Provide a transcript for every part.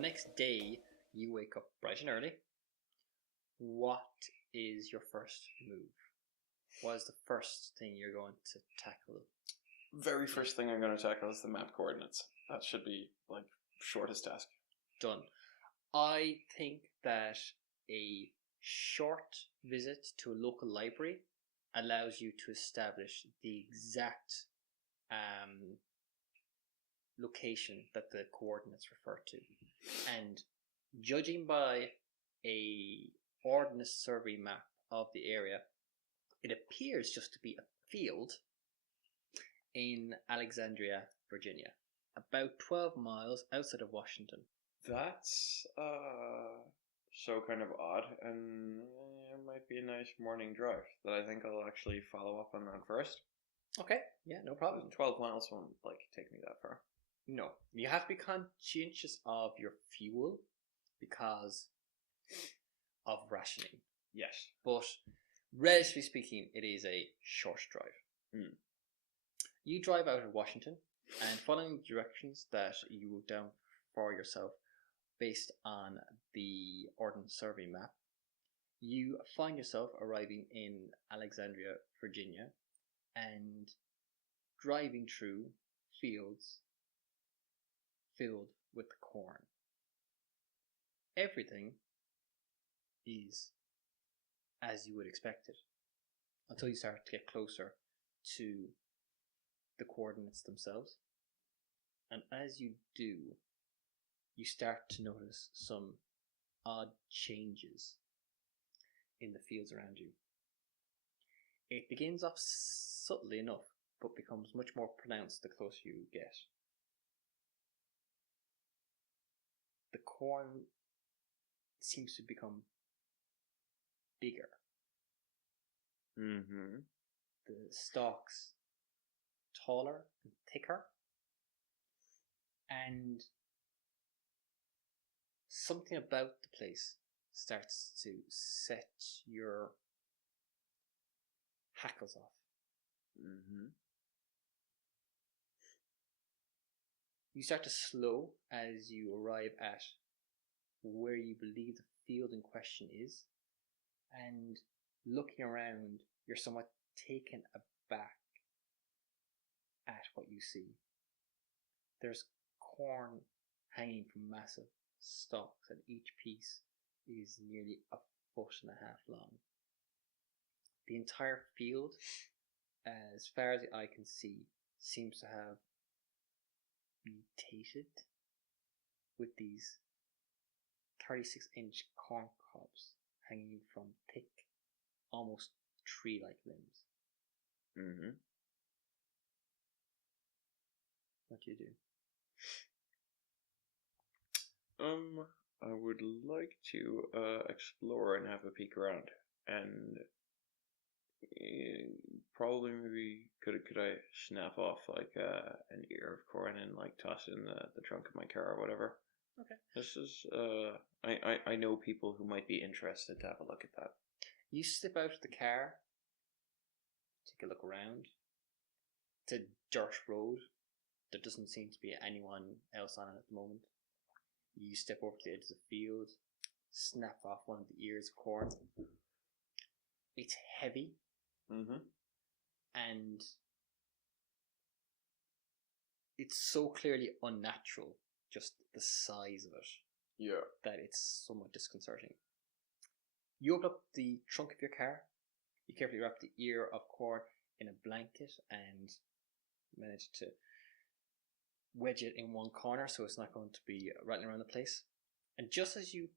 next day, you wake up bright and early. What is your first move? What is the first thing you're going to tackle? Very first thing I'm going to tackle is the map coordinates. That should be, shortest task. Done. I think that a short visit to a local library allows you to establish the exact location that the coordinates refer to. And judging by a ordnance survey map of the area, it appears just to be a field in Alexandria, Virginia, about 12 miles outside of Washington. That's so kind of odd, and it might be a nice morning drive that I think I'll actually follow up on that first. Okay, yeah, no problem. 12 miles won't take me that far. No, you have to be conscientious of your fuel because of rationing. Yes. But relatively speaking, it is a short drive. You drive out of Washington and following the directions that you wrote down for yourself based on the Ordnance Survey map, you find yourself arriving in Alexandria, Virginia, and driving through fields filled with corn. Everything is as you would expect it until you start to get closer to the coordinates themselves. And as you do, you start to notice some odd changes in the fields around you. It begins off subtly enough, but becomes much more pronounced the closer you get. The corn seems to become bigger. Mm-hmm. The stalks taller and thicker. And something about the place starts to set your hackles off. Mm-hmm. You start to slow as you arrive at where you believe the field in question is, and looking around, you're somewhat taken aback at what you see. There's corn hanging from massive stalks, and each piece is nearly 1.5 feet long. The entire field, as far as the eye can see, seems to have mutated with these 36-inch corn cobs hanging from thick, almost tree-like limbs. Mm-hmm. What do you do? I would like to explore and have a peek around, and probably maybe could I snap off an ear of corn and toss it in the trunk of my car or whatever. Okay. This is I know people who might be interested to have a look at that. You step out of the car, take a look around. It's a dirt road. There doesn't seem to be anyone else on it at the moment. You step over to the edge of the field, snap off one of the ears of corn. It's heavy. Mm-hmm. And it's so clearly unnatural, just the size of it. Yeah. That it's somewhat disconcerting. You open up the trunk of your car. You carefully wrap the ear of corn in a blanket and manage to wedge it in one corner so it's not going to be rattling around the place. And just as you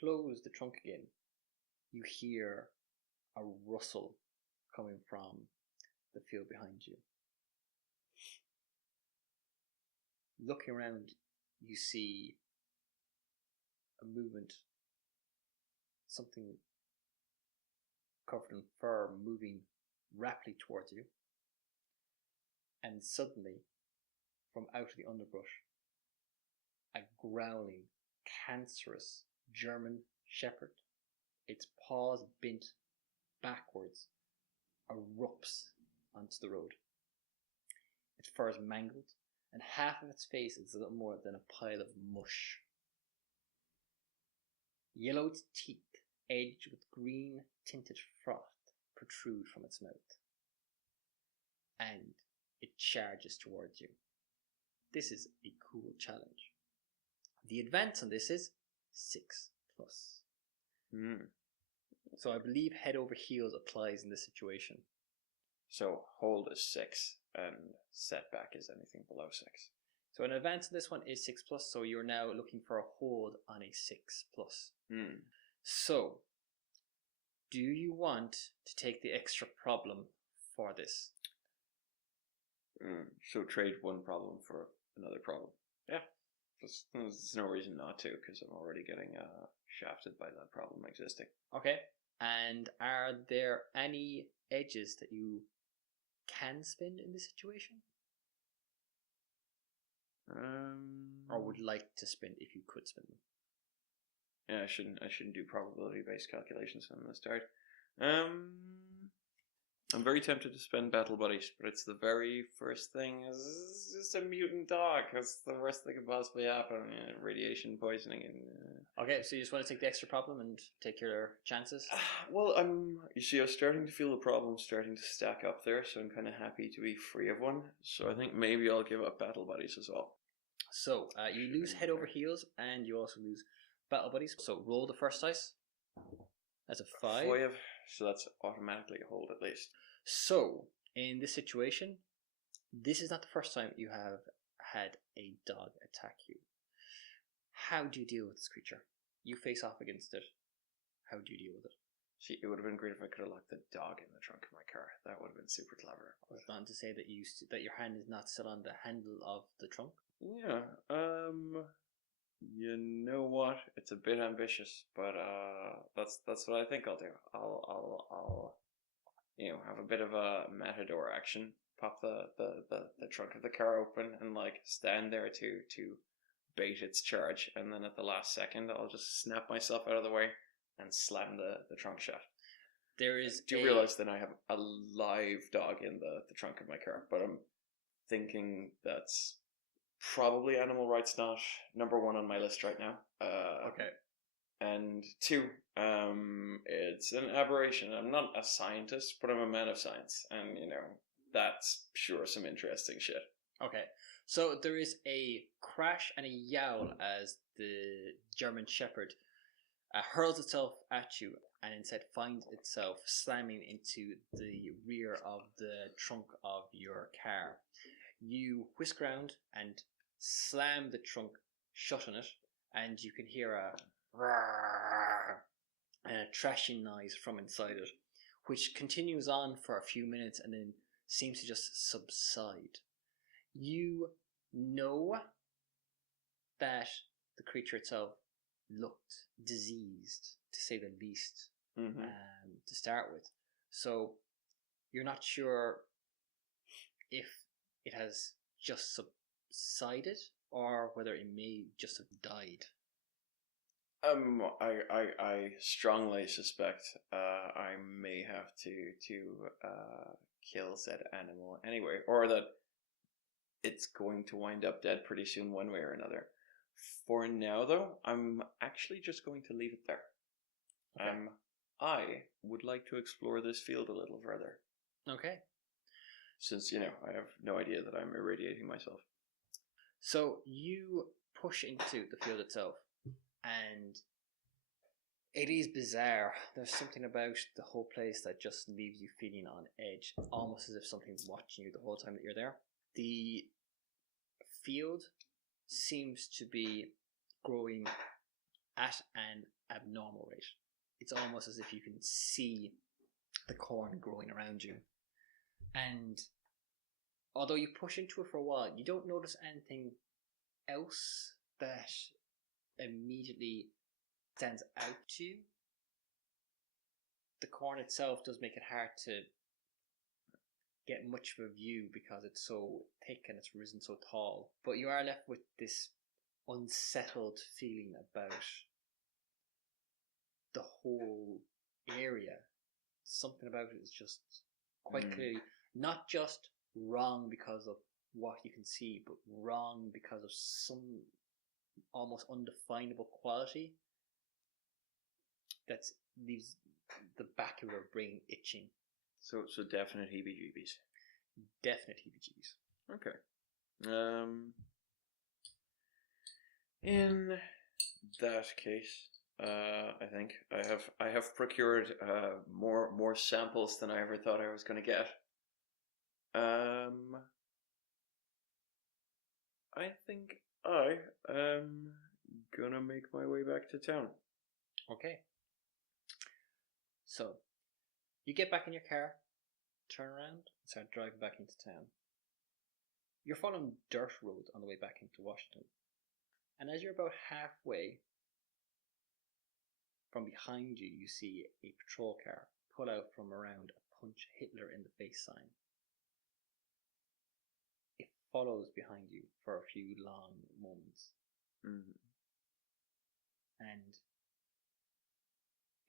close the trunk again, you hear a rustle coming from the field behind you. Looking around, you see a movement, something covered in fur moving rapidly towards you. And suddenly, from out of the underbrush, a growling, cancerous German shepherd, its paws bent backwards, erupts onto the road. Its fur is mangled, and half of its face is little more than a pile of mush. Yellowed teeth, edged with green tinted froth, protrude from its mouth. And it charges towards you. This is a cool challenge. The advance on this is 6+. So I believe head over heels applies in this situation. So hold is 6 and setback is anything below 6. So an advance on this one is 6+, so you're now looking for a hold on a 6+. So, do you want to take the extra problem for this? So trade one problem for another problem. Yeah, there's no reason not to, because I'm already getting shafted by that problem existing. Okay, and are there any edges that you can spin in this situation? Or would like to spin if you could spin them? Yeah, I shouldn't do probability based calculations from the start. I'm very tempted to spend battle buddies, but it's the very first thing. It's just a mutant dog. That's the worst that could possibly happen. Radiation poisoning and. Okay, so you just want to take the extra problem and take your chances? Well, you see, I was starting to feel the problem starting to stack up there, so I'm kind of happy to be free of one. So I think maybe I'll give up battle buddies as well. So you lose head over heels, and you also lose battle buddies. So roll the first dice. That's a 5. 5, so that's automatically a hold at least. So in this situation, this is not the first time you have had a dog attack you. How do you deal with this creature? You face off against it. How do you deal with it? See, it would have been great if I could have locked the dog in the trunk of my car. That would have been super clever. I was bound to say that that your hand is not still on the handle of the trunk. Yeah. You know what? It's a bit ambitious, but that's what I think I'll do. I'll have a bit of a matador action. Pop the trunk of the car open and like stand there to bait its charge, and then at the last second I'll just snap myself out of the way and slam the trunk shut. There is. Do you realize that I have a live dog in the trunk of my car? But I'm thinking that's probably animal rights not number 1 on my list right now. Okay. And 2, it's an aberration. I'm not a scientist, but I'm a man of science, and that's sure some interesting shit. Okay, so there is a crash and a yowl as the German Shepherd hurls itself at you, and instead finds itself slamming into the rear of the trunk of your car. You whisk around and slam the trunk shut on it, and you can hear a trashing noise from inside it, which continues on for a few minutes and then seems to just subside. You know that the creature itself looked diseased, to say the least, to start with. So you're not sure if it has just subsided or whether it may just have died. I strongly suspect I may have to kill said animal anyway, or that it's going to wind up dead pretty soon one way or another. For now, though, I'm actually just going to leave it there. Okay. I would like to explore this field a little further. Okay. Since, I have no idea that I'm irradiating myself. So you push into the field itself, and it is bizarre. There's something about the whole place that just leaves you feeling on edge, almost as if something's watching you the whole time that you're there. The field seems to be growing at an abnormal rate. It's almost as if you can see the corn growing around you. And although you push into it for a while, you don't notice anything else that immediately stands out to you. The corn itself does make it hard to get much of a view because it's so thick and it's risen so tall. But you are left with this unsettled feeling about the whole area. Something about it is just quite clearly not just wrong because of what you can see, but wrong because of some almost undefinable quality that leaves the back of your brain itching. So definite heebie-jeebies. Definite heebie-jeebies. Okay. In that case, I think I have procured more samples than I ever thought I was going to get. I think I am gonna make my way back to town. Okay. So, you get back in your car, turn around, and start driving back into town. You're following dirt roads on the way back into Washington. And as you're about halfway, from behind you, you see a patrol car pull out from around a punch Hitler in the face sign. It follows behind you for a few long moments. And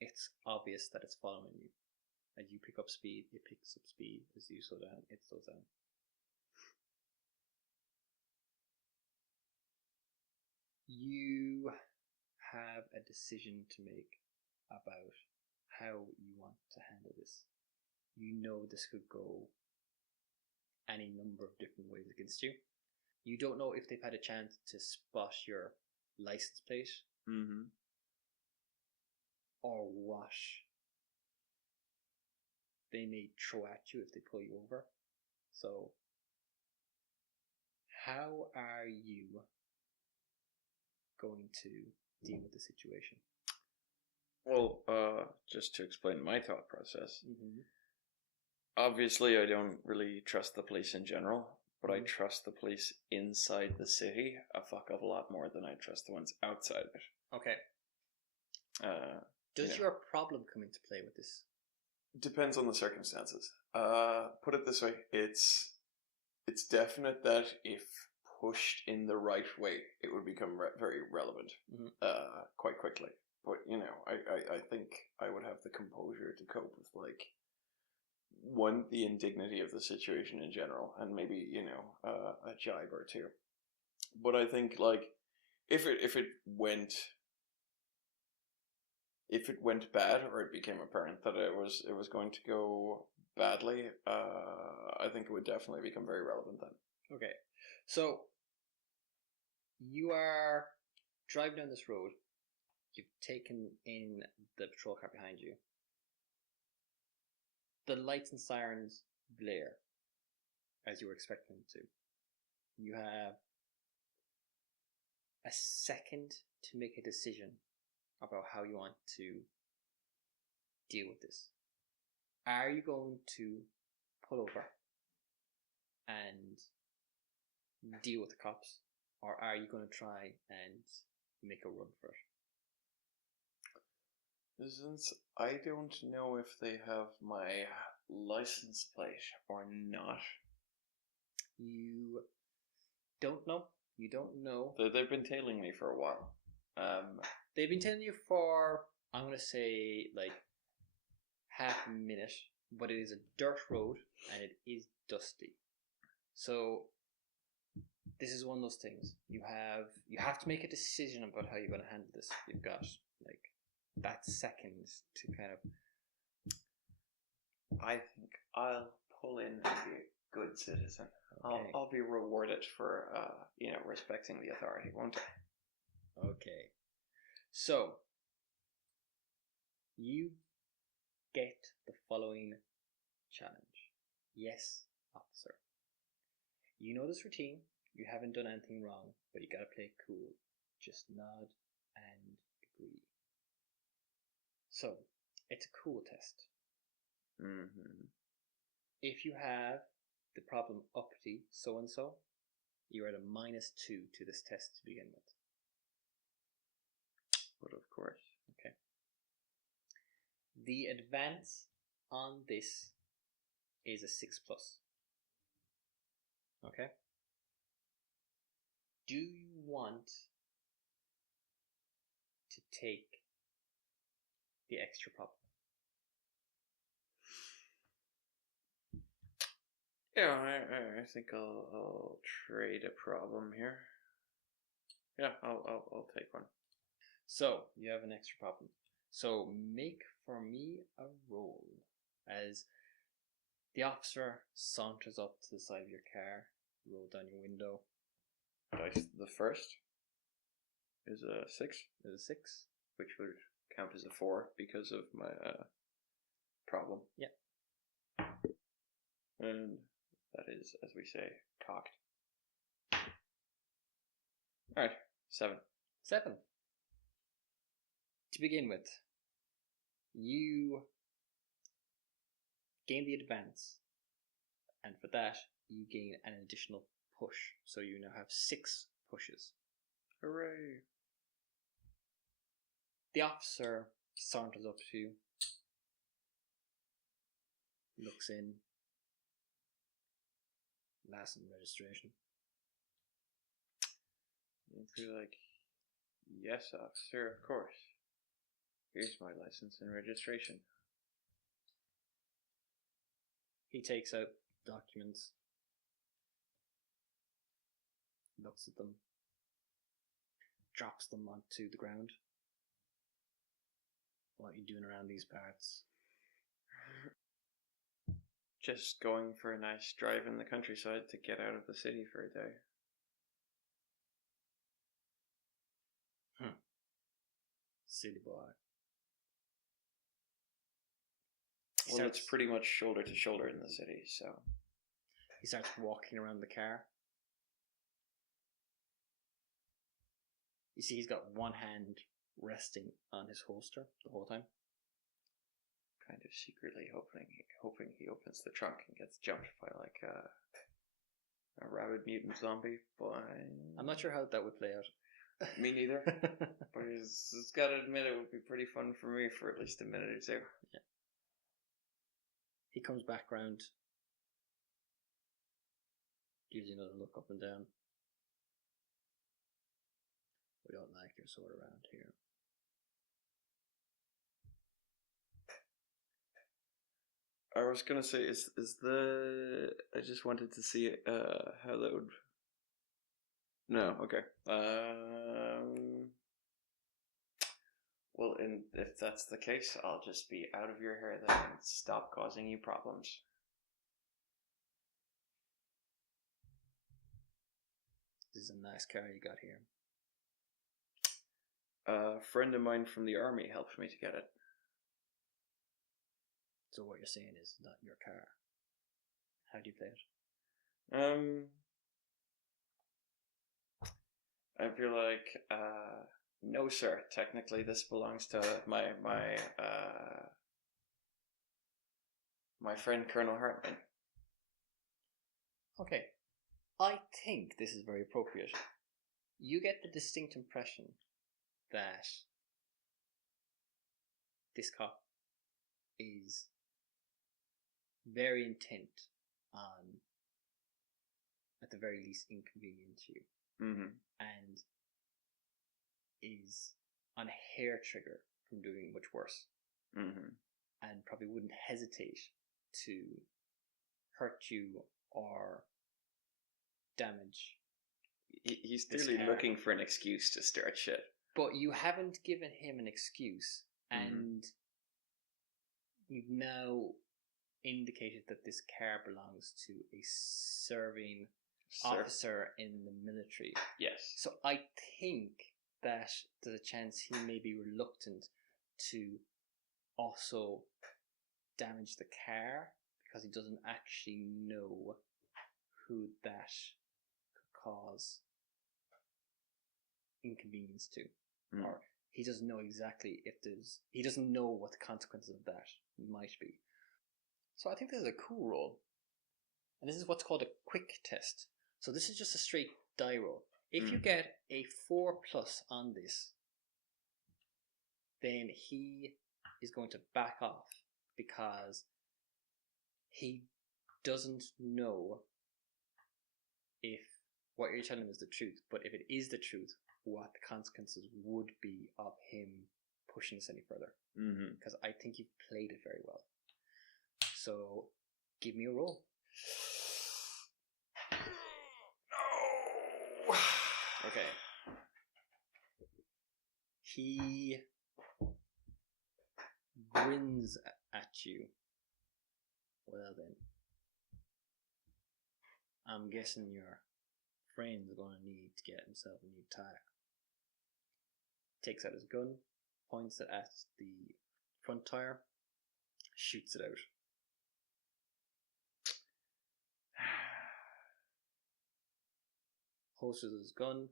it's obvious that it's following you. As you pick up speed, it picks up speed. As you slow down, it slows down. You have a decision to make about how you want to handle this. You know this could go any number of different ways against you. You don't know if they've had a chance to spot your license plate or what they may throw at you if they pull you over. So, how are you going to deal with the situation? Well, just to explain my thought process. Obviously, I don't really trust the police in general, but I trust the police inside the city a fuck of a lot more than I trust the ones outside of it. Okay. Does your problem come into play with this? Depends on the circumstances. Put it this way, it's definite that if pushed in the right way, it would become very relevant quite quickly. But, I think I would have the composure to cope with, one, the indignity of the situation in general, and maybe, a jibe or two. But I think, if it went bad, or it became apparent that it was going to go badly, I think it would definitely become very relevant then. Okay. So, you are driving down this road. You've taken in the patrol car behind you. The lights and sirens blare, as you were expecting them to. You have a second to make a decision about how you want to deal with this. Are you going to pull over and deal with the cops, or are you going to try and make a run for it? Since I don't know if they have my license plate or not. You don't know? You don't know? They've been tailing me for a while. They've been tailing you for, I'm going to say, half a minute, but it is a dirt road and it is dusty. So, this is one of those things. You have to make a decision about how you're going to handle this. You've got, that second to kind of... I think I'll pull in and be a good citizen. Okay. I'll be rewarded for, respecting the authority, won't I? Okay. So, you get the following challenge. Yes, officer. You know this routine. You haven't done anything wrong, but you gotta play it cool. Just nod and agree. So, it's a cool test. If you have the problem uppity so-and-so, you're at a -2 to this test to begin with. But of course. Okay. The advance on this is a 6+. Okay? Do you want to take the extra problem? Yeah, I think I'll trade a problem here. Yeah, I'll take one. So, you have an extra problem. So make for me a roll as the officer saunters up to the side of your car, roll down your window. Dice. The first is a 6. There's a 6. Which would count as a 4 because of my problem. Yeah. And that is, as we say, cocked. Alright, 7. 7. To begin with, you gain the advance, and for that, you gain an additional push. So you now have 6 pushes. Hooray! The officer saunters up to you, looks in, license and registration. You'd be like, yes, officer, of course. Here's my license and registration. He takes out documents, looks at them, drops them onto the ground. What are you doing around these parts? Just going for a nice drive in the countryside to get out of the city for a day. Silly boy. Well, it's pretty much shoulder to shoulder in the city, so... He starts walking around the car. You see he's got one hand resting on his holster the whole time. Kind of secretly hoping he opens the trunk and gets jumped by like a rabid mutant zombie, but I'm not sure how that would play out. Me neither. But it's got to admit it would be pretty fun for me for at least a minute or two. Yeah. He comes back round, gives you another look up and down. We don't like your sort around here. I was gonna say, is the... I just wanted to see how that would... No, okay. Well, if that's the case, I'll just be out of your hair then and stop causing you problems. This is a nice car you got here. A friend of mine from the army helped me to get it. So what you're saying is not your car. How do you play it? I feel like, no sir, technically this belongs to my friend Colonel Hartman. Okay. I think this is very appropriate. You get the distinct impression that this cop is very intent on, at the very least, inconvenience you. Mm-hmm. And is on a hair trigger from doing much worse. Mm-hmm. And probably wouldn't hesitate to hurt you or damage. He's clearly looking for an excuse to start shit. But you haven't given him an excuse, and you've now indicated that this car belongs to a serving officer in the military. Yes. So I think that there's a chance he may be reluctant to also damage the car because he doesn't actually know who that could cause inconvenience to. Or he doesn't know exactly he doesn't know what the consequences of that might be. So I think this is a cool roll. And this is what's called a quick test. So this is just a straight die roll. If you get a 4+ on this, then he is going to back off because he doesn't know if what you're telling him is the truth. But if it is the truth, what the consequences would be of him pushing this any further. Because I think you've played it very well. So give me a roll. No. Okay. He grins at you. Well then, I'm guessing your friend's gonna need to get himself a new tire. Takes out his gun, points it at the front tire, shoots it out. Holsters his gun,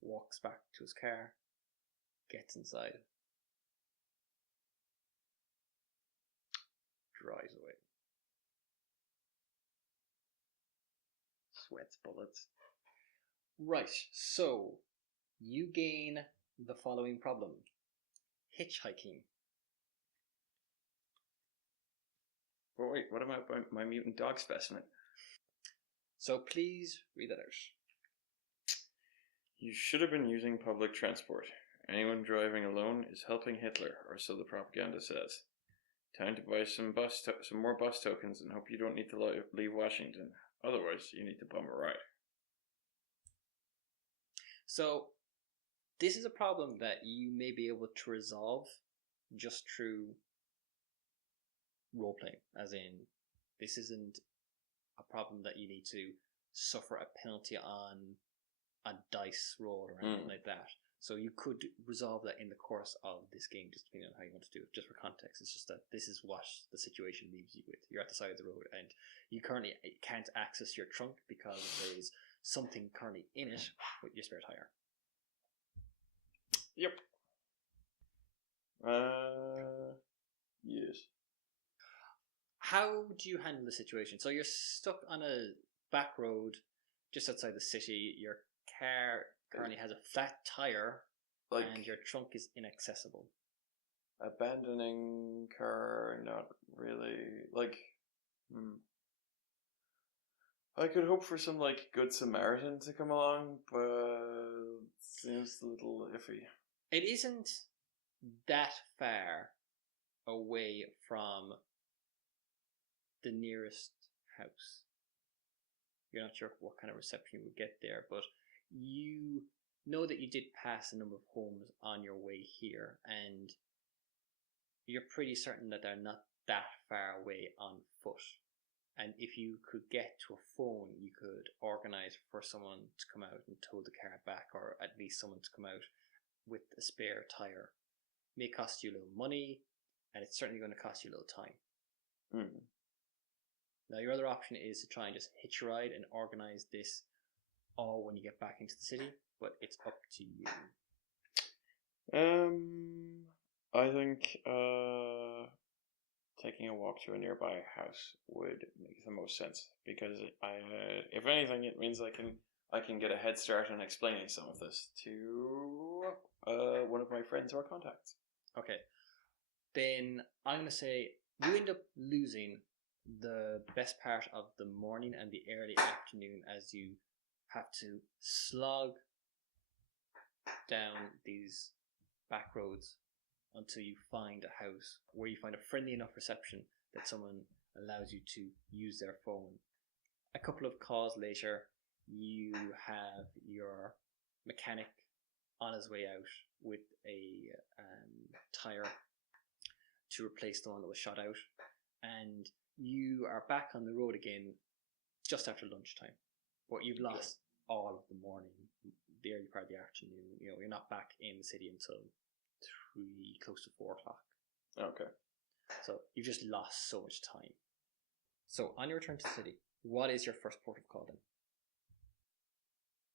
walks back to his car, gets inside, drives away. Sweats bullets. Right, so you gain the following problem: hitchhiking. But wait, what about my mutant dog specimen? So please read that out. You should have been using public transport. Anyone driving alone is helping Hitler, or so the propaganda says. Time to buy some more bus tokens and hope you don't need to leave Washington. Otherwise, you need to bum a ride. So this is a problem that you may be able to resolve just through role-playing, as in this isn't a problem that you need to suffer a penalty on a dice roll or anything like that. So you could resolve that in the course of this game, just depending on how you want to do it. Just for context, it's just that this is what the situation leaves you with. You're at the side of the road and you currently can't access your trunk because there is something currently in it with your spare tire. Yep. Yes. How do you handle the situation? So you're stuck on a back road just outside the city. Your car currently has a flat tire, and your trunk is inaccessible. Abandoning car, not really. I could hope for some good Samaritan to come along, but it seems a little iffy. It isn't that far away from the nearest house. You're not sure what kind of reception you would get there, but you know that you did pass a number of homes on your way here, and you're pretty certain that they're not that far away on foot. And if you could get to a phone, you could organise for someone to come out and tow the car back, or at least someone to come out with a spare tyre. It may cost you a little money, and it's certainly going to cost you a little time. Now, your other option is to try and just hitch a ride and organise this all when you get back into the city, but it's up to you. I think taking a walk to a nearby house would make the most sense, because if anything, it means I can get a head start on explaining some of this to one of my friends or contacts. Okay, then I'm going to say you end up losing the best part of the morning and the early afternoon as you have to slog down these back roads until you find a house where you find a friendly enough reception that someone allows you to use their phone. A couple of calls later, you have your mechanic on his way out with a tire to replace the one that was shot out, and you are back on the road again just after lunchtime. But you've lost all of the morning, the early part of the afternoon. You're not back in the city until close to 4 o'clock. Okay. So you've just lost so much time. So on your return to the city, what is your first port of call then?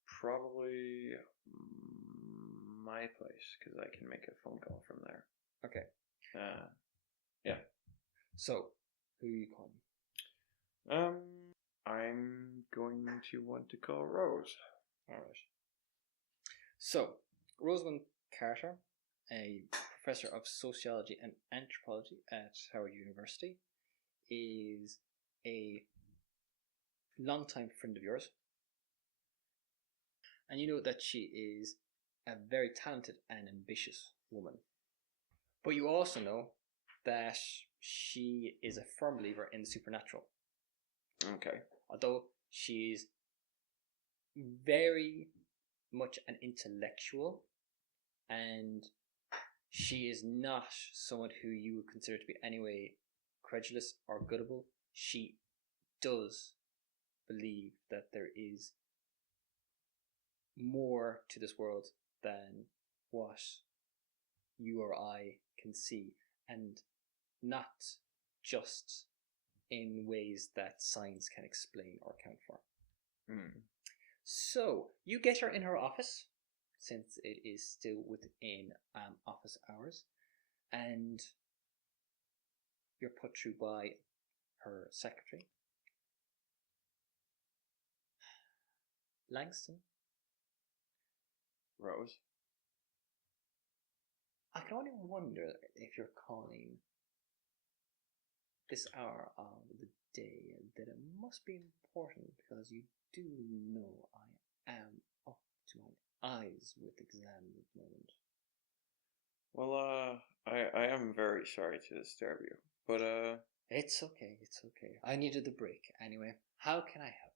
Probably my place, because I can make a phone call from there. Okay. Yeah. So, who are you calling? I'm going to want to call Rose. Alright. So, Rosamund Carter, a professor of sociology and anthropology at Howard University, is a longtime friend of yours. And you know that she is a very talented and ambitious woman. But you also know that she is a firm believer in the supernatural. Okay. Although she's very much an intellectual, and She is not someone who you would consider to be anyway credulous or gullible. She does believe that there is more to this world than what you or I can see, and not just in ways that science can explain or account for. So you get her in her office, since it is still within office hours, and you're put through by her secretary, Langston. Rose. I can only wonder if you're calling this hour of the day that it must be important, because you do know I am up to my eyes with exams at the moment. Well, I am very sorry to disturb you, but It's okay. I needed the break anyway. How can I help?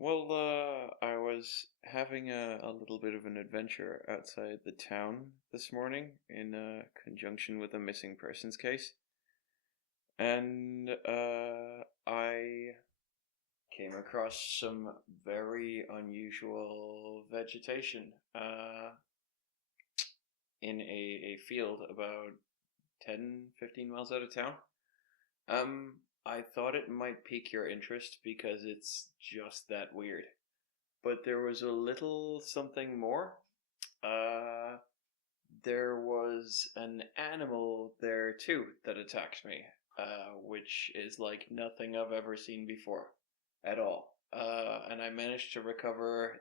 well, I was having a little bit of an adventure outside the town this morning in conjunction with a missing persons case, and I came across some very unusual vegetation in a field about 10-15 miles out of town. I thought it might pique your interest because it's just that weird. But there was a little something more. There was an animal there too that attacked me, which is like nothing I've ever seen before at all. And I managed to recover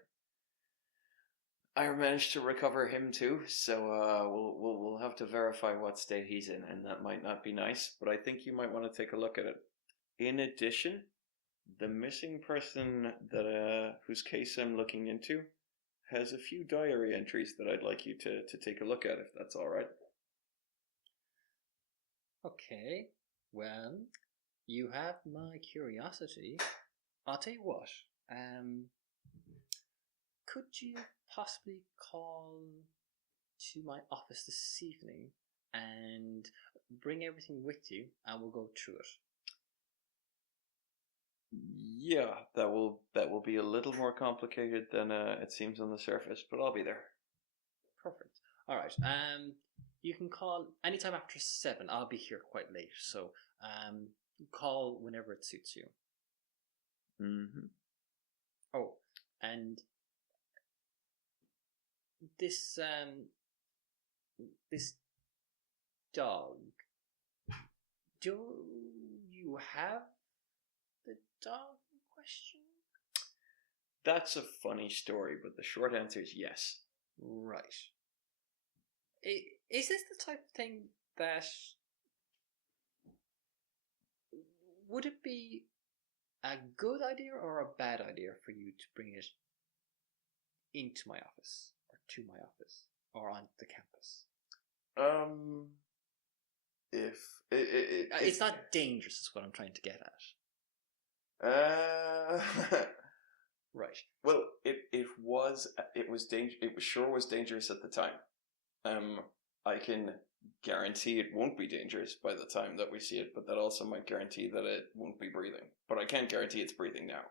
him too, so we'll have to verify what state he's in, and that might not be nice, but I think you might want to take a look at it. In addition, the missing person that whose case I'm looking into has a few diary entries that I'd like you to take a look at, if that's all right. Okay, well, you have my curiosity. I'll tell you what. Could you possibly call to my office this evening and bring everything with you, and we'll go through it? Yeah, that will be a little more complicated than it seems on the surface, but I'll be there. Perfect. All right. You can call anytime after 7. I'll be here quite late, so call whenever it suits you. Mm-hmm. Oh, and this dog. Do you have the dog in question? That's a funny story, but the short answer is yes. Right. Is this the type of thing that would it be a good idea or a bad idea for you to bring it into my office, or to my office, or on the campus? If it's not dangerous, is what I'm trying to get at. Right. Well, it was dangerous at the time. I can guarantee it won't be dangerous by the time that we see it, but that also might guarantee that it won't be breathing. But I can't guarantee it's breathing now.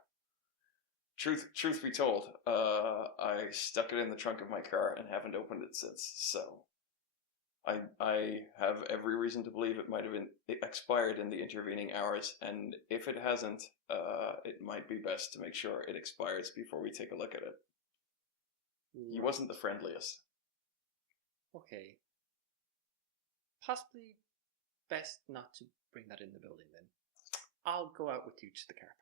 Truth be told, I stuck it in the trunk of my car and haven't opened it since. So I have every reason to believe it might have been expired in the intervening hours, and if it hasn't, it might be best to make sure it expires before we take a look at it. Right. He wasn't the friendliest. Okay. Possibly best not to bring that in the building then. I'll go out with you to the car park.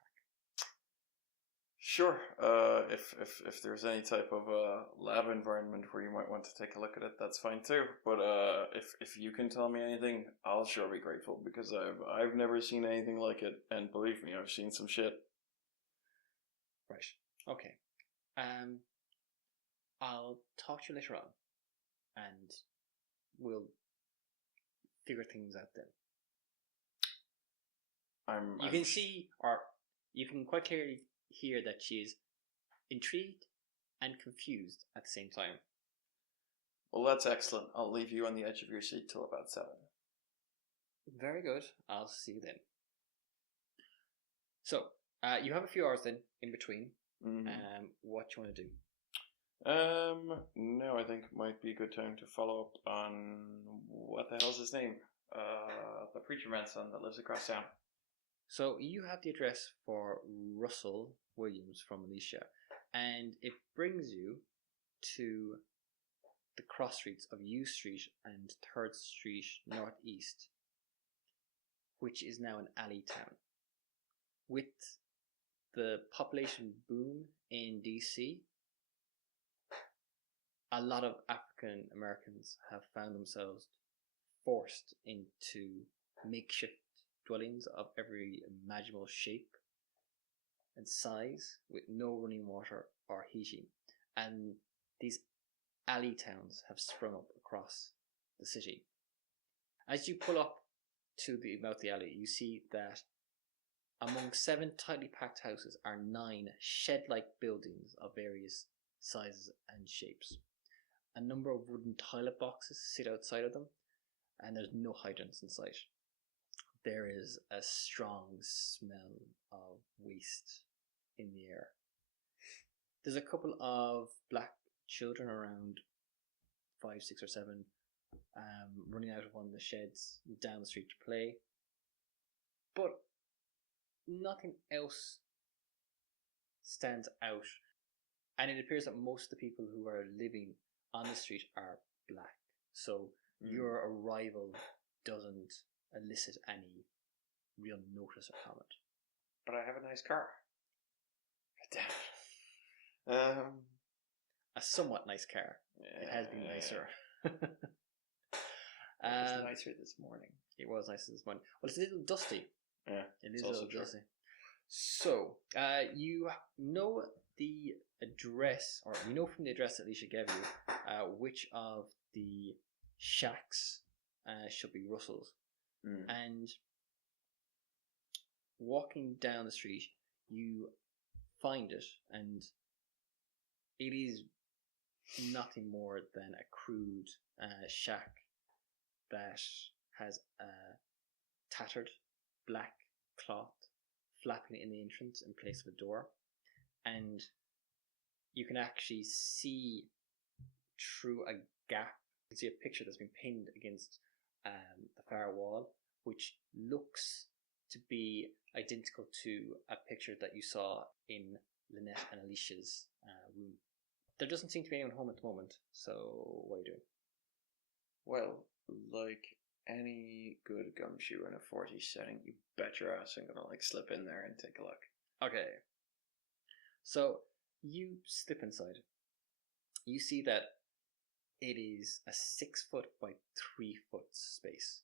Sure. If there's any type of lab environment where you might want to take a look at it, that's fine too. But if you can tell me anything, I'll sure be grateful, because I've never seen anything like it, and believe me, I've seen some shit. Right. Okay. I'll talk to you later on, and we'll figure things out then. You can see, or you can quite clearly hear that she is intrigued and confused at the same time. Well, that's excellent. I'll leave you on the edge of your seat till about 7. Very good. I'll see you then. So, you have a few hours then in between. What do you want to do? Now I think it might be a good time to follow up on what the hell's his name? The preacher man's son that lives across town. So you have the address for Russell Williams from Alicia, and it brings you to the cross streets of U Street and 3rd Street Northeast, which is now an alley town. With the population boom in DC, a lot of African Americans have found themselves forced into makeshift dwellings of every imaginable shape and size with no running water or heating. And these alley towns have sprung up across the city. As you pull up to the mouth of the alley, you see that among 7 tightly packed houses are 9 shed-like buildings of various sizes and shapes. A number of wooden toilet boxes sit outside of them, and there's no hydrants in sight. There is a strong smell of waste in the air. There's a couple of black children around 5, 6 or 7 running out of one of the sheds down the street to play. But nothing else stands out. And it appears that most of the people who are living on the street are black. So your arrival doesn't elicit any real notice or comment. But I have a nice car. Damn it. A somewhat nice car. It has been nicer. It was nicer this morning. It was nicer this morning. Well, it's a little dusty. Yeah, it is a little dusty. So, you know the address, or you know from the address that Alicia gave you, which of the shacks should be Russell's. And walking down the street, you find it, and it is nothing more than a crude shack that has a tattered black cloth flapping in the entrance in place of a door, and you can actually see through a gap. You can see a picture that's been pinned against the far wall, which looks to be identical to a picture that you saw in Lynette and Alicia's room. There doesn't seem to be anyone home at the moment, so what are you doing? Well, like any good gumshoe in a 40 setting, you bet your ass I'm gonna slip in there and take a look. Okay. So you slip inside. You see that it is a 6 foot by 3 foot space.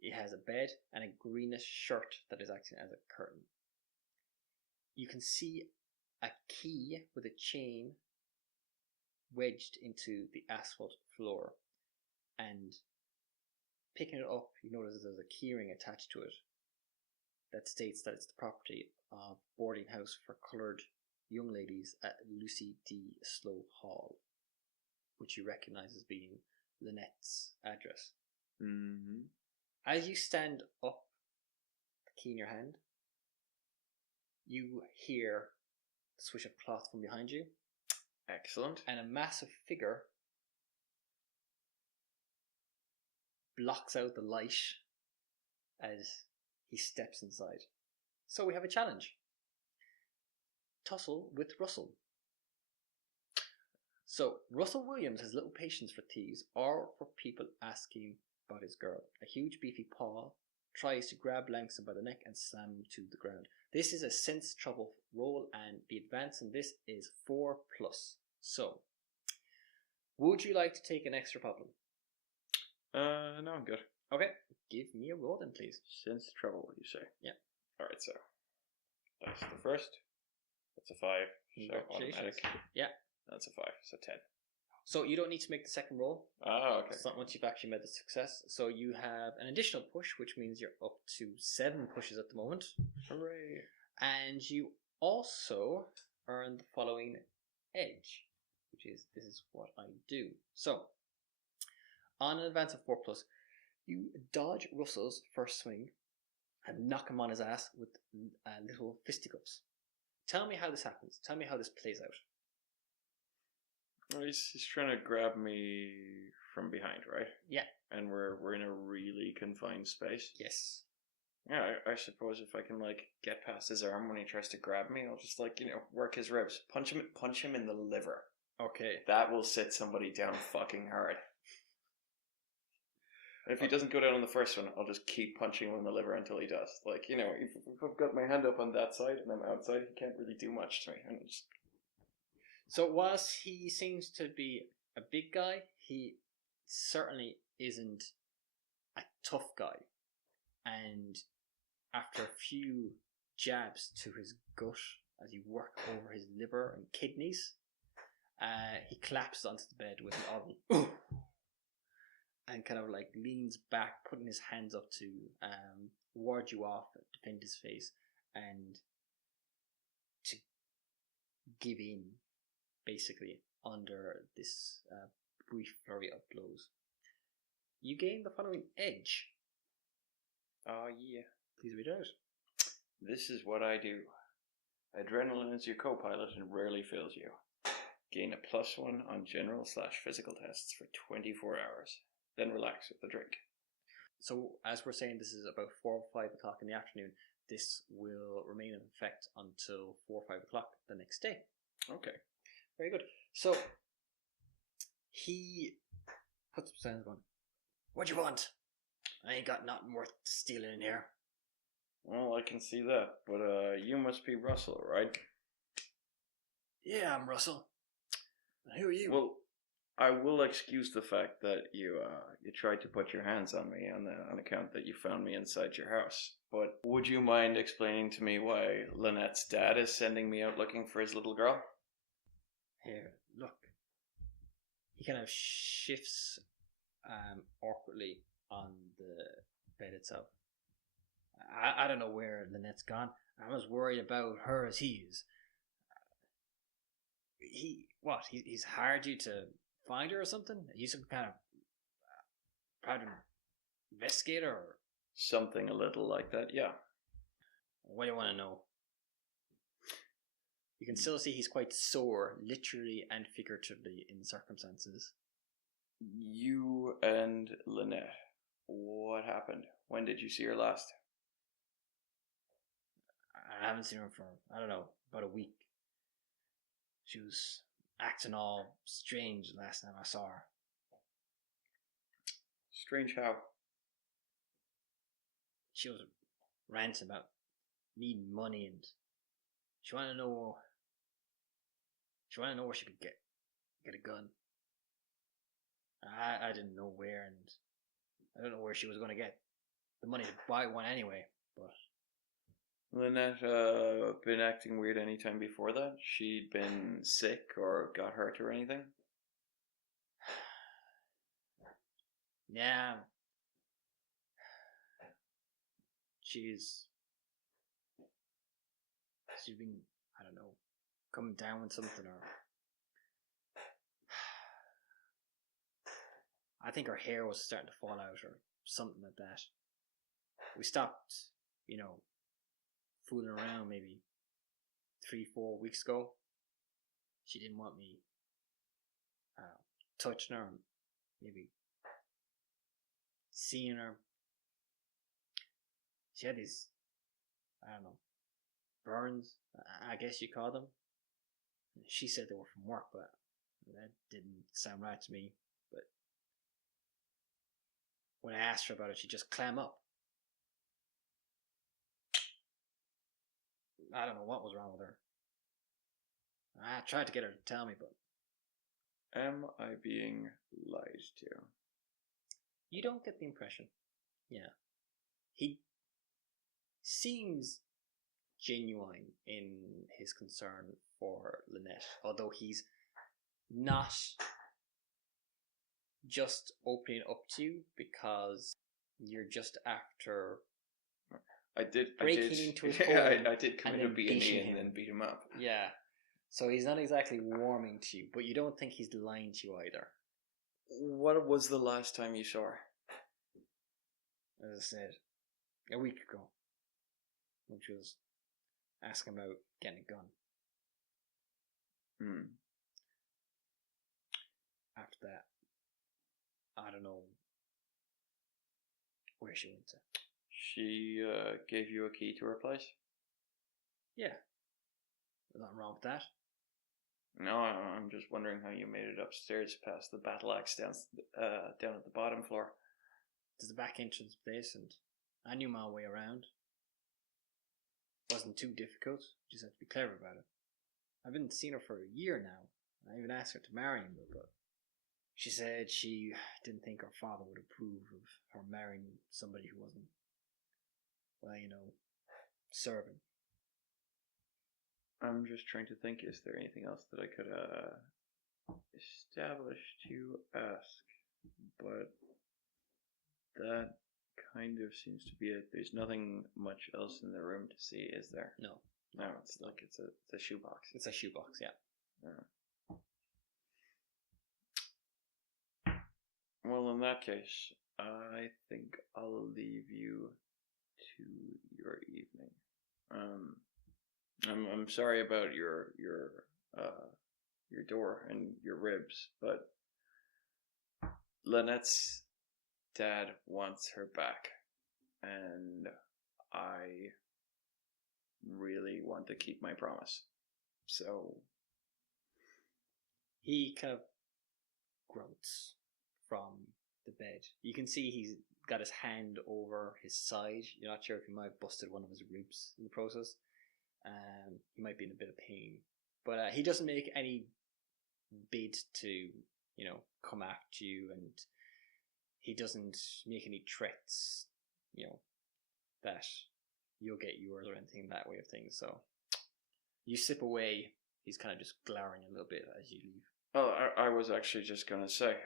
It has a bed and a greenish shirt that is acting as a curtain. You can see a key with a chain wedged into the asphalt floor, and picking it up, you notice there's a keyring attached to it that states that it's the property of boarding house for coloured young ladies at Lucy D. Slow Hall, which you recognise as being Lynette's address. As you stand up, the key in your hand, you hear the swish of cloth from behind you. Excellent. And a massive figure blocks out the light as he steps inside. So we have a challenge. Tussle with Russell. So Russell Williams has little patience for thieves or for people asking about his girl. A huge beefy paw tries to grab Langston by the neck and slam him to the ground. This is a sense trouble roll, and the advance in this is 4+. So, would you like to take an extra problem? No, I'm good. Okay, give me a roll then, please. Sense trouble, you say? Yeah. Alright, so dice the first. That's a 5. So automatic. Yeah. That's a 5, so 10. So you don't need to make the second roll. Oh, okay. It's not once you've actually made the success. So you have an additional push, which means you're up to 7 pushes at the moment. Hooray. And you also earn the following edge. which is this is what I do. So, on an advance of 4+, you dodge Russell's first swing and knock him on his ass with little fisticuffs. Tell me how this happens. Tell me how this plays out. Well, he's trying to grab me from behind, right? Yeah. And we're in a really confined space. Yes. Yeah, I suppose if I can like get past his arm when he tries to grab me, I'll just like work his ribs, punch him in the liver. Okay. That will sit somebody down fucking hard. If he doesn't go down on the first one, I'll just keep punching him in the liver until he does. Like, if I've got my hand up on that side and I'm outside, he can't really do much to me. And just... So whilst he seems to be a big guy, he certainly isn't a tough guy. And after a few jabs to his gut as you work over his liver and kidneys, he collapses onto the bed with an oddle. And kind of like leans back, putting his hands up to ward you off, defend his face, and to give in, basically, under this brief flurry of blows. You gain the following edge. Oh, yeah. Please read it out. This is what I do. Adrenaline is your co-pilot and rarely fails you. Gain a +1 on general/physical tests for 24 hours. Then relax with the drink. So, as we're saying, this is about 4 or 5 o'clock in the afternoon. This will remain in effect until 4 or 5 o'clock the next day. Okay. Very good. So, he puts up his hands going, "What you want? I ain't got nothing worth stealing in here." Well, I can see that. But you must be Russell, right? Yeah, I'm Russell. And who are you? Well, I will excuse the fact that you tried to put your hands on me on account that you found me inside your house. But would you mind explaining to me why Lynette's dad is sending me out looking for his little girl? Here, look. He kind of shifts awkwardly on the bed itself. I don't know where Lynette's gone. I'm as worried about her as he is. He's hired you to find her or something? Are you some kind of private investigator or something a little like that? Yeah. What do you want to know? You can still see he's quite sore, literally and figuratively, in the circumstances. You and Lynette, what happened? When did you see her last? I haven't seen her for, I don't know, about a week. She was acting all strange last time I saw her. Strange how? She was ranting about needing money, and she wanted to know where she could get a gun. I didn't know where, and I don't know where she was going to get the money to buy one anyway. But Lynette been acting weird any time before that? She'd been sick or got hurt or anything? Yeah. She's been, I don't know, coming down with something, or I think her hair was starting to fall out or something like that. We stopped, fooling around maybe 3-4 weeks ago. She didn't want me touching her, maybe seeing her. She had these, I don't know, burns, I guess you call them. She said they were from work, but that didn't sound right to me. But when I asked her about it, she just clammed up. I don't know what was wrong with her. I tried to get her to tell me, but... Am I being lied to? You don't get the impression. Yeah. He seems genuine in his concern for Lynette, although he's not just opening up to you because you're just after I did breaking into his yeah, home I did commit a B&E and then beat him up. Yeah. So he's not exactly warming to you, but you don't think he's lying to you either. What was the last time you saw her? As I said, a week ago, when she was asking about getting a gun. After that, I don't know where she went to. She gave you a key to her place? Yeah. There's nothing wrong with that. No, I'm just wondering how you made it upstairs past the battle axe down at the bottom floor. There's a back entrance place, and I knew my way around. Wasn't too difficult. Just had to be clever about it. I've been seeing her for a year now. I even asked her to marry me, but she said she didn't think her father would approve of her marrying somebody who wasn't, well, serving. I'm just trying to think, is there anything else that I could establish to ask? But that kind of seems to be it. There's nothing much else in the room to see, is there? No. No, it's like it's a shoebox. It's a shoebox, yeah. Well, in that case, I think I'll leave you to your evening. I'm sorry about your door and your ribs, but Lynette's dad wants her back, and I really want to keep my promise. So he kind of grunts from the bed. You can see he's got his hand over his side. You're not sure if he might have busted one of his ribs in the process. He might be in a bit of pain, but he doesn't make any bid to, come after you, and he doesn't make any threats, that you'll get yours or anything that way of things. So you slip away. He's kind of just glowering a little bit as you leave. Oh, I was actually just gonna say,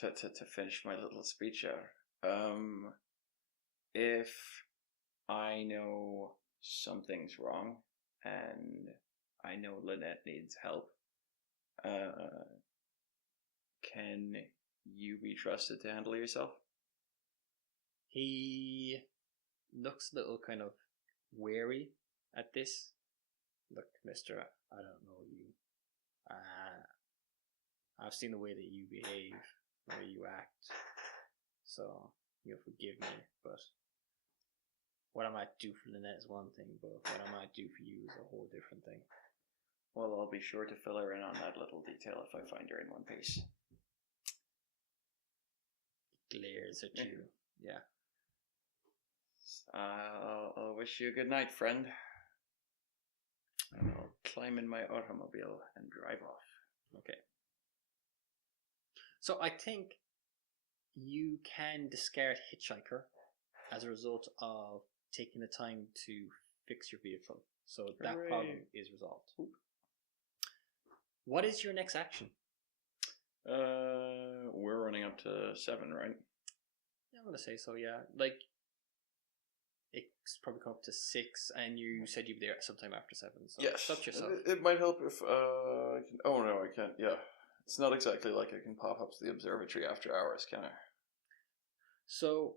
to finish my little speech out, if I know something's wrong and I know Lynette needs help, can you be trusted to handle yourself? He looks a little kind of wary at this. Look, mister, I don't know you. I've seen the way that you behave, the way you act, so you'll forgive me, but what I might do for Lynette is one thing, but what I might do for you is a whole different thing. Well, I'll be sure to fill her in on that little detail if I find her in one piece. He glares at you, yeah. I'll wish you a good night, friend. And I'll climb in my automobile and drive off. Okay. So I think you can discard Hitchhiker as a result of taking the time to fix your vehicle. So that problem is resolved. Ooh. What is your next action? We're running up to 7, right? Yeah, I'm going to say so, yeah. Like, it's probably come up to 6, and you said you'd be there sometime after 7, so yes. it's up to yourself. It might help if, I can... Oh, no, I can't, yeah. It's not exactly like I can pop up to the observatory after hours, can I? So,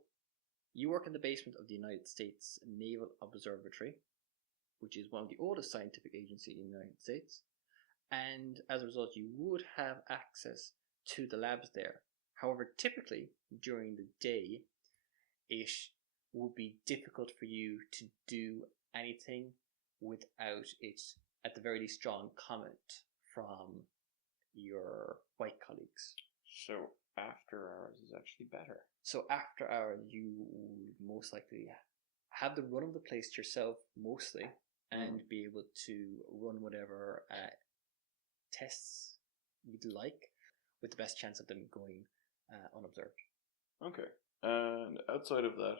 you work in the basement of the United States Naval Observatory, which is one of the oldest scientific agencies in the United States, and as a result you would have access to the labs there. However, typically during the day it would be difficult for you to do anything without it, at the very least, drawing comment from your white colleagues. So after hours is actually better. So after hours you would most likely have the run of the place to yourself mostly, and be able to run whatever tests you'd like, with the best chance of them going unobserved. Okay. And outside of that,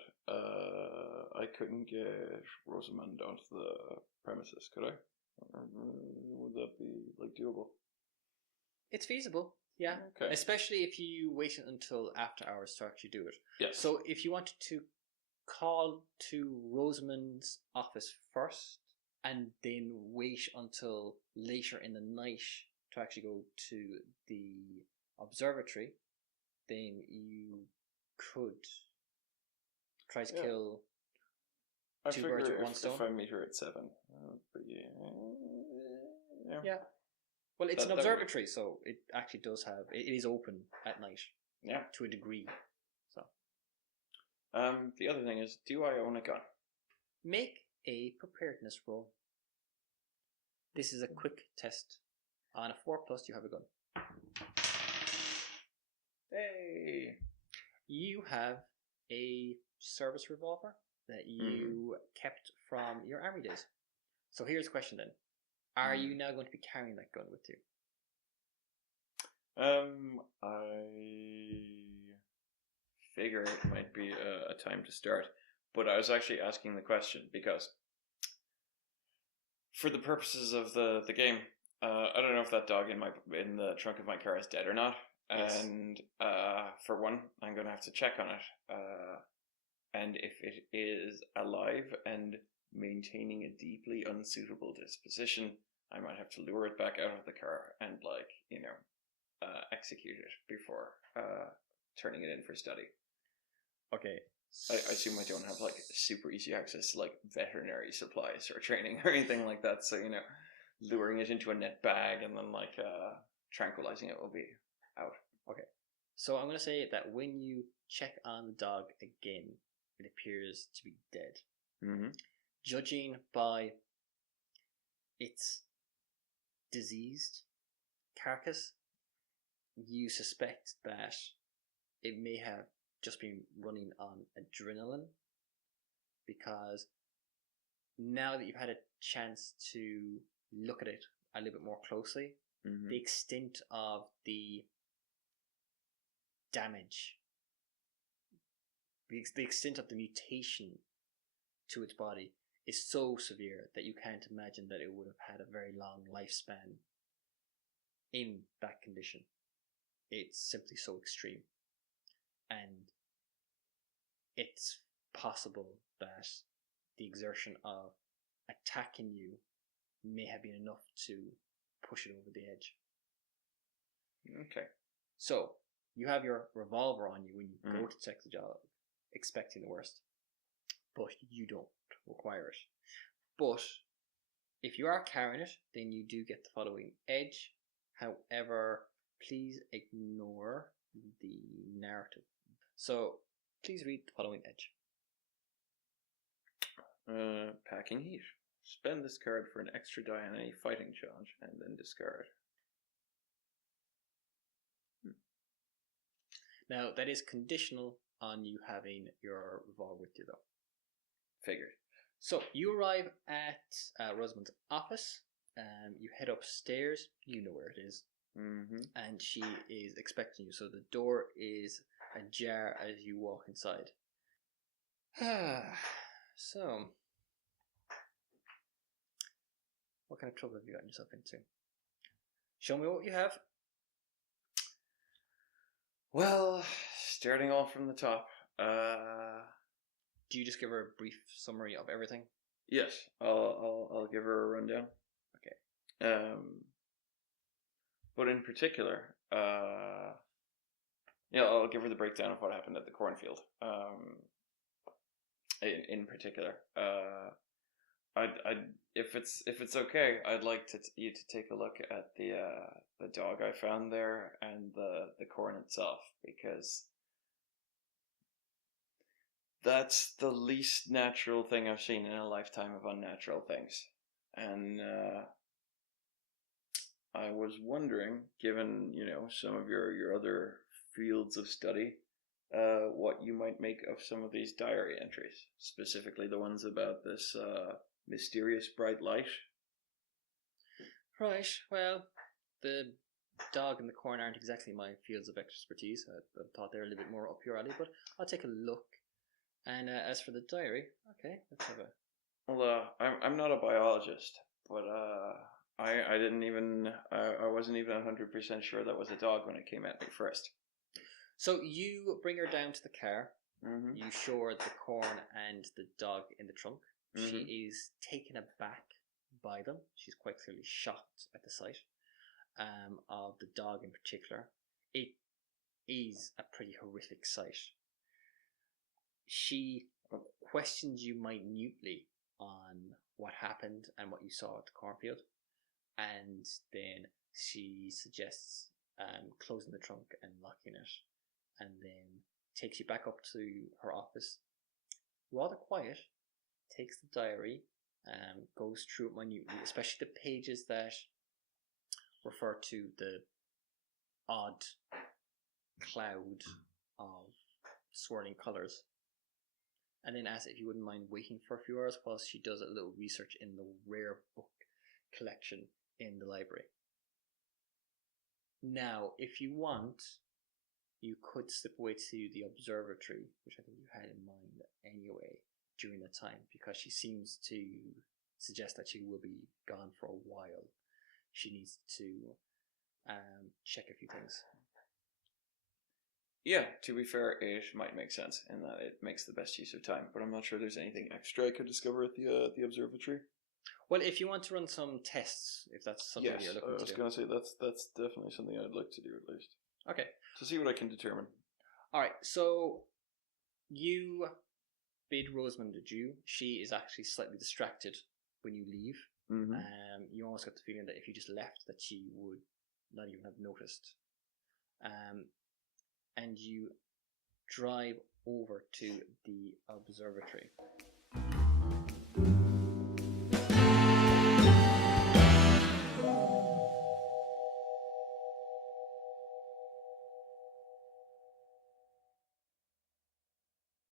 I couldn't get Rosamund onto the premises, could I? Or would that be doable? It's feasible, yeah. Okay. Especially if you waited until after hours to actually do it. Yes. So if you wanted to call to Rosamund's office first and then wait until later in the night to actually go to the observatory, then you could try to kill two birds with one stone. If I meet her at 7. But yeah. Well, it's an observatory, so it actually does have... It is open at night. Yeah. To a degree. So. The other thing is, do I own a gun? Make a preparedness roll. This is a quick test. On a 4+, you have a gun. Hey! You have a service revolver that you kept from your army days. So here's the question then. Are you now going to be carrying that gun with you? I figure it might be a time to start. But I was actually asking the question because for the purposes of the game, I don't know if that dog in the trunk of my car is dead or not. Yes. And for one, I'm going to have to check on it. And if it is alive and maintaining a deeply unsuitable disposition, I might have to lure it back out of the car and, execute it before turning it in for study. Okay. I assume I don't have, super easy access to, veterinary supplies or training or anything like that. So, luring it into a net bag and then, tranquilizing it will be out. Okay. So I'm going to say that when you check on the dog again, it appears to be dead. Mm-hmm. Judging by its diseased carcass, you suspect that it may have just been running on adrenaline, because now that you've had a chance to look at it a little bit more closely, the extent of the damage, the extent of the mutation to its body is so severe that you can't imagine that it would have had a very long lifespan in that condition. It's simply so extreme. And it's possible that the exertion of attacking you may have been enough to push it over the edge. Okay. So, you have your revolver on you when you go to check the job, expecting the worst. But you don't require it. But if you are carrying it, then you do get the following edge. However, please ignore the narrative. So, please read the following edge. Packing heat. Spend this card for an extra die on any fighting challenge, and then discard. Now, that is conditional on you having your revolver with you, though. Figured. So, you arrive at Rosamund's office. You head upstairs. You know where it is. Mm-hmm. And she is expecting you. So, the door is ajar as you walk inside. So, what kind of trouble have you gotten yourself into? Show me what you have. Well, starting off from the top. Do you just give her a brief summary of everything? Yes, I'll give her a rundown. Okay. But in particular, I'll give her the breakdown of what happened at the cornfield. In particular, if it's okay, I'd like you to take a look at the dog I found there and the corn itself, because that's the least natural thing I've seen in a lifetime of unnatural things. And I was wondering, given some of your other fields of study, what you might make of some of these diary entries, specifically the ones about this mysterious bright light. Right, well, the dog and the corn aren't exactly my fields of expertise. I thought they were a little bit more up your alley, but I'll take a look. And as for the diary, okay, let's have a... Well, I'm not a biologist, but I didn't even... I wasn't even 100% sure that was a dog when it came at me first. So you bring her down to the car. Mm-hmm. You show her the corn and the dog in the trunk. Mm-hmm. She is taken aback by them. She's quite clearly shocked at the sight of the dog in particular. It is a pretty horrific sight. She questions you minutely on what happened and what you saw at the cornfield, and then she suggests closing the trunk and locking it, and then takes you back up to her office, rather quiet, takes the diary, goes through it minutely, especially the pages that refer to the odd cloud of swirling colours, and then asks if you wouldn't mind waiting for a few hours while she does a little research in the rare book collection in the library. Now, if you want, you could slip away to the observatory, which I think you had in mind anyway during the time, because she seems to suggest that she will be gone for a while. She needs to check a few things. Yeah, to be fair, it might make sense in that it makes the best use of time, but I'm not sure there's anything extra I could discover at the observatory. Well, if you want to run some tests, if that's something you're looking to do. I was going to say that's definitely something I'd like to do at least. Okay. To see what I can determine. Alright, so you bid Rosamund adieu. She is actually slightly distracted when you leave. Mm-hmm. You almost got the feeling that if you just left, that she would not even have noticed. And you drive over to the observatory.